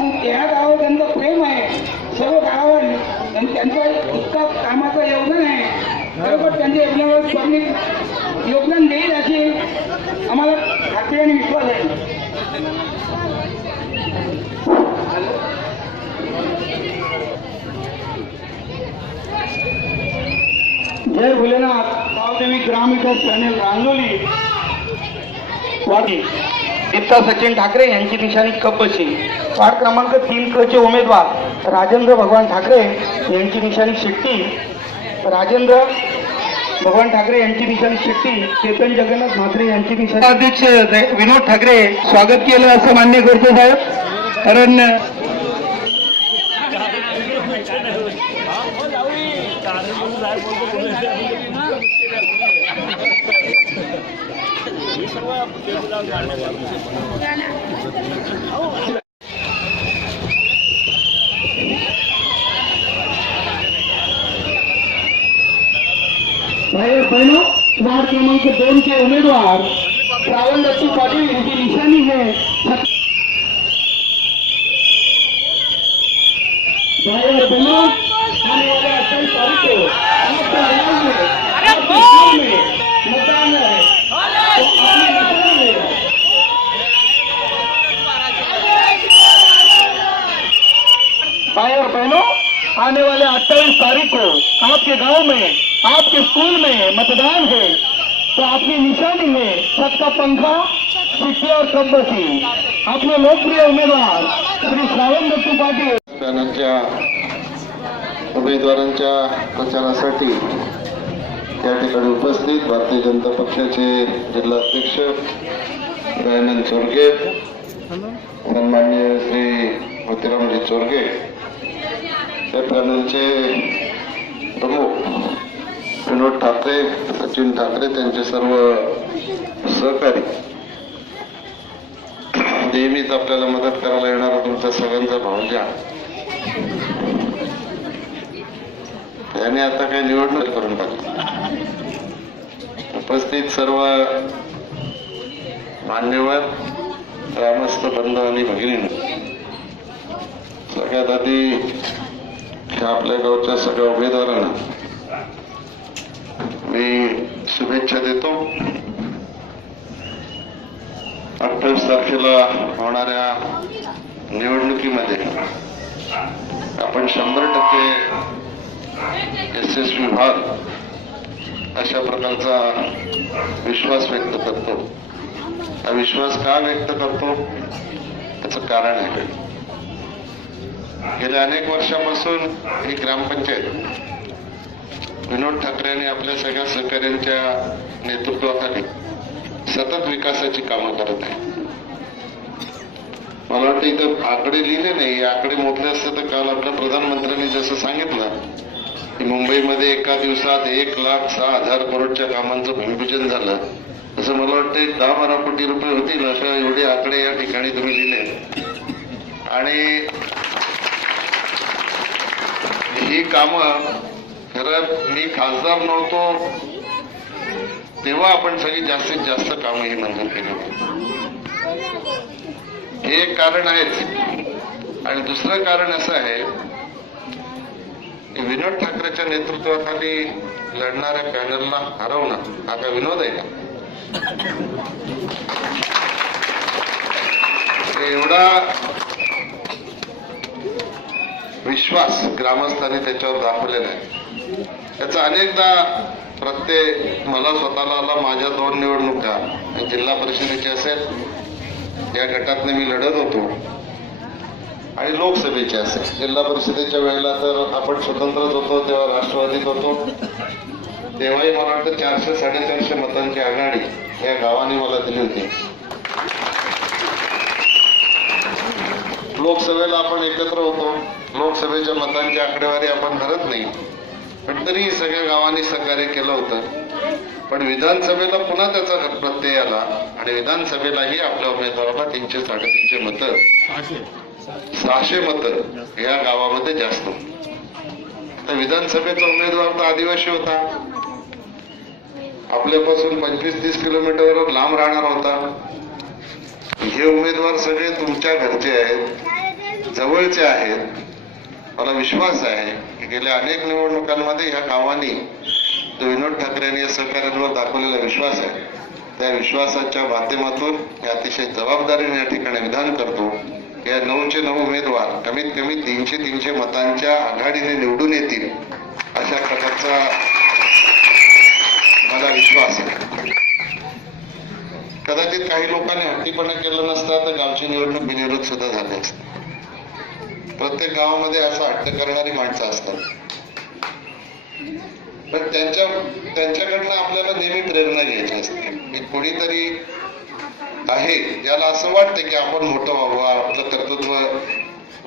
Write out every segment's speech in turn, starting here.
आणि त्या गावावर त्यांचं प्रेम आहे. सर्व गावावर आणि त्यांचं इतकं कामाचं योगदान आहे. बरोबर त्यांच्या योगदानावर स्वामी योगदान देईल अशी आम्हाला खात्री आणि विश्वास आहे. जय भोलेनाथ पावदेवी ग्राम विकास चॅनेल रांगोली. वाटी दीप्ता सचिन ठाकरे यांची निशाणी कपशी. वार्ड क्रमांक तीन क चे उमेदवार राजेंद्र भगवान ठाकरे यांची निशाणी शेट्टी. राजेंद्र भगवान ठाकरे यांची निशाणी शेट्टी. चेतन जगन्नाथ म्हात्रे यांची निशाणी अध्यक्ष विनोद ठाकरे स्वागत केलं असं मान्य करतो साहेब. कारण बाहेर वार्ड क्रमांक दोन चे उमेदवार रावण दत्तू पाटील यांची निशाणी है. भाई और आने आने वाले 28 तारीख को आपके गांव में आपके स्कूल में मतदान है। तो अपनी निशानी में सबका पंखा सिक्के और कब्बसी। अपने लोकप्रिय उम्मीदवार श्री श्रावण दत्तू पाटील। उमेदवारांच्या प्रचारासाठी या ठिकाणी उपस्थित भारतीय जनता पक्षाचे जिल्हाध्यक्ष दयानंद चोरगे सन्मान्य श्री मोतीरामजी चोरगे या पॅनलचे प्रमुख विनोद ठाकरे सचिन ठाकरे त्यांचे सर्व सहकारी नेहमीच आपल्याला मदत करायला येणारा तुमचा सगळ्यांचा भावजा याने आता काही निवडणूक करून टाकली. उपस्थित सर्व मान्यवर ग्रामस्थ बंधू आणि भगिनी सगळ्यात आधी ह्या आपल्या गावच्या सगळ्या उमेदवारांना मी शुभेच्छा देतो. अठ्ठावीस तारखेला होणाऱ्या निवडणुकीमध्ये आपण शंभर टक्के यशस्वी व्हाल अशा प्रकारचा विश्वास व्यक्त करतो. हा विश्वास का व्यक्त करतो? त्याचं कारण आहे. गेल्या अनेक वर्षापासून ही ग्रामपंचायत विनोद ठाकरे आपल्या सगळ्या सहकार्यांच्या नेतृत्वाखाली सतत विकासाची कामं करत आहे. मला वाटतं इथं आकडे लिहिले नाही आकडे मोठले असते तर काल आपल्या प्रधानमंत्र्यांनी जसं सांगितलं की मुंबईमध्ये एका दिवसात एक लाख सहा हजार करोडच्या कामांचं भूमिपूजन झालं. असं मला वाटतं दहा बारा कोटी रुपये होतील अशा एवढे आकडे या ठिकाणी तुम्ही लिहिले. आणि ही कामं खरं मी खासदार नव्हतो. तेव्हा आपण सगळी जास्तीत जास्त कामं ही मंजूर केली होती. हे एक कारण आहेच. आणि दुसरं कारण असं आहे की विनोद ठाकरेच्या नेतृत्वाखाली लढणाऱ्या पॅनलला हरवणं हा काय विनोद आहे का? एवढा विश्वास ग्रामस्थांनी त्याच्यावर दाखवलेला आहे. त्याचा अनेकदा प्रत्येक मला स्वतःला आला माझ्या दोन निवडणुका जिल्हा परिषदेची असेल या गटातनं मी लढत होतो. आणि लोकसभेची असेल. जिल्हा परिषदेच्या वेळेला तर आपण स्वतंत्रच होतो तेव्हा राष्ट्रवादीत होतो. तेव्हाही मला वाटतं चारशे साडेचारशे मतांची आघाडी या गावाने मला दिली होती. लोकसभेला आपण एकत्र होतो. लोकसभेच्या मतांची आकडेवारी आपण धरत नाही. पण तरी सगळ्या गावांनी सहकार्य केलं होतं. पण विधानसभेला पुन्हा त्याचा प्रत्यय आला आणि विधानसभेलाही आपल्या उमेदवाराला तीनशे साडेतीनशे मतं. सहाशे मतं या गावामध्ये जास्त. तर विधानसभेचा उमेदवार तर आदिवासी होता. आपल्यापासून पंचवीस तीस किलोमीटरवर लांब राहणार होता. हे उमेदवार सगळे तुमच्या घरचे आहेत जवळचे आहेत. मला विश्वास आहे की गेल्या अनेक निवडणुकांमध्ये ह्या गावांनी जो विनोद ठाकरे यांनी या सहकार्यांवर दाखवलेला विश्वास आहे. त्या विश्वासाच्या माध्यमातून मी अतिशय जबाबदारीने या ठिकाणी विधान करतो या नऊचे नऊ उमेदवार कमीत कमी तीनशे तीनशे मतांच्या आघाडीने निवडून येतील अशा प्रकारचा मला विश्वास आहे. कदाचित काही लोकांनी हट्टीपणा केलं नसता तर गावची निवडणूक बिनविरोध सुद्धा झाली असते. प्रत्येक गावामध्ये असं हट्ट करणारी माणसं असतात. पण त्यांच्या त्यांच्याकडनं आपल्याला नेहमी प्रेरणा घ्यायची असते. की कोणीतरी आहे ज्याला असं वाटतं की आपण मोठं व्हावं आपलं कर्तृत्व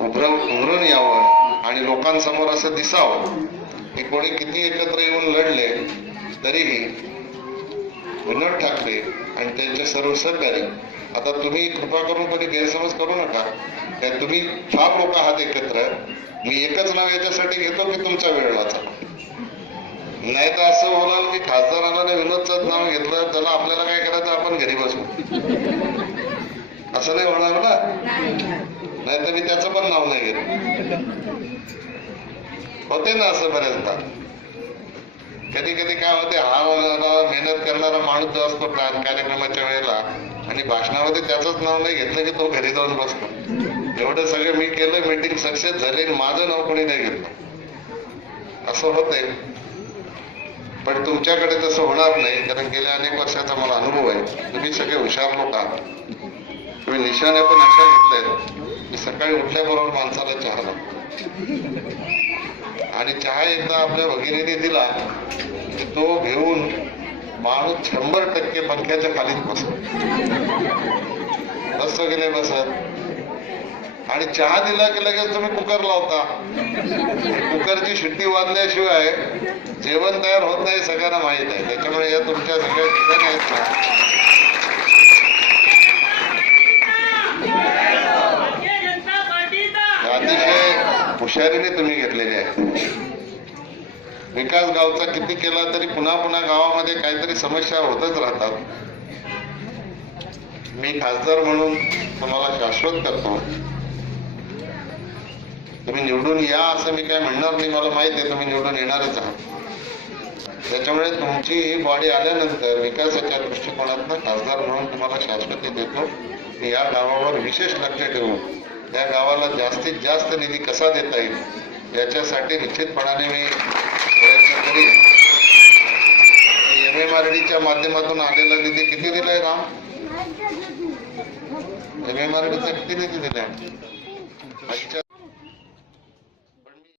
उभर उभरून यावं आणि लोकांसमोर असं दिसावं. की कोणी किती एकत्र येऊन लढले तरीही विनोद ठाकरे आणि त्यांचे सर्व सहकारी आता तुम्ही कृपा करून कोणी गैरसमज करू नका. काय तुम्ही फार लोक आहात एकत्र. मी एकच नाव याच्यासाठी घेतो की तुमचा वेळ वाचा नाही तर असं होणार की खासदाराला विनोदचं नाव घेतलं त्याला आपल्याला काय करायचं? आपण घरी बसू. असं नाही होणार ना? नाही तर मी त्याचं पण नाव नाही घेत. होते ना असं बऱ्याचदा. कधी कधी काय होते हा मेहनत करणारा माणूस जो असतो कार्यक्रमाच्या वेळेला आणि भाषणामध्ये त्याचंच नाव नाही घेतलं की तो घरी जाऊन बसतो. एवढं सगळं मी केलं मीटिंग सक्सेस झाली आणि माझं नाव कोणी नाही घेतलं. असं होतंय. पण तुमच्याकडे तसं होणार नाही कारण गेल्या अनेक वर्षाचा मला अनुभव आहे. तुम्ही सगळे हुशार लोक आहात. तुम्ही निशाने पण अशा घेतल्यात की सकाळी उठल्याबरोबर माणसाला चहा लागतो. आणि चहा एकदा आपल्या भगिनीने दिला की तो घेऊन माणूस शंभर टक्के पंख्याच्या खालीच बसतो. बसतो की नाही बसत? आणि चहा दिला की लगेच तुम्ही कुकर लावता. कुकरची शिट्टी वाजल्याशिवाय जेवण तयार होत नाही सगळ्यांना माहीत आहे. त्याच्यामुळे या तुमच्या सगळ्या ठिकाणी आहेत ना. अतिशय हुशारीने तुम्ही घेतलेले आहे. विकास गावचा किती केला तरी पुन्हा पुन्हा गावामध्ये काहीतरी समस्या होतच राहतात. मी खासदार म्हणून तुम्हाला शाश्वत करतो. तुम्ही निवडून या असं मी काय म्हणणार नाही मला माहिती आहे तुम्ही निवडून येणारच आहात. त्याच्यामुळे तुमची ही बॉडी आल्यानंतर विकासाच्या दृष्टिकोनातून खासदार म्हणून तुम्हाला शाश्वती देतो. की या गावावर विशेष लक्ष ठेवून या गावाला जास्तीत जास्त निधी कसा देता येईल याच्यासाठी निश्चितपणाने मी प्रयत्न करीन. एम ए मराठीच्या माध्यमातून आलेला निधी किती दिलाय राम? एम एम ए मराठीचा किती निधी दिलाय?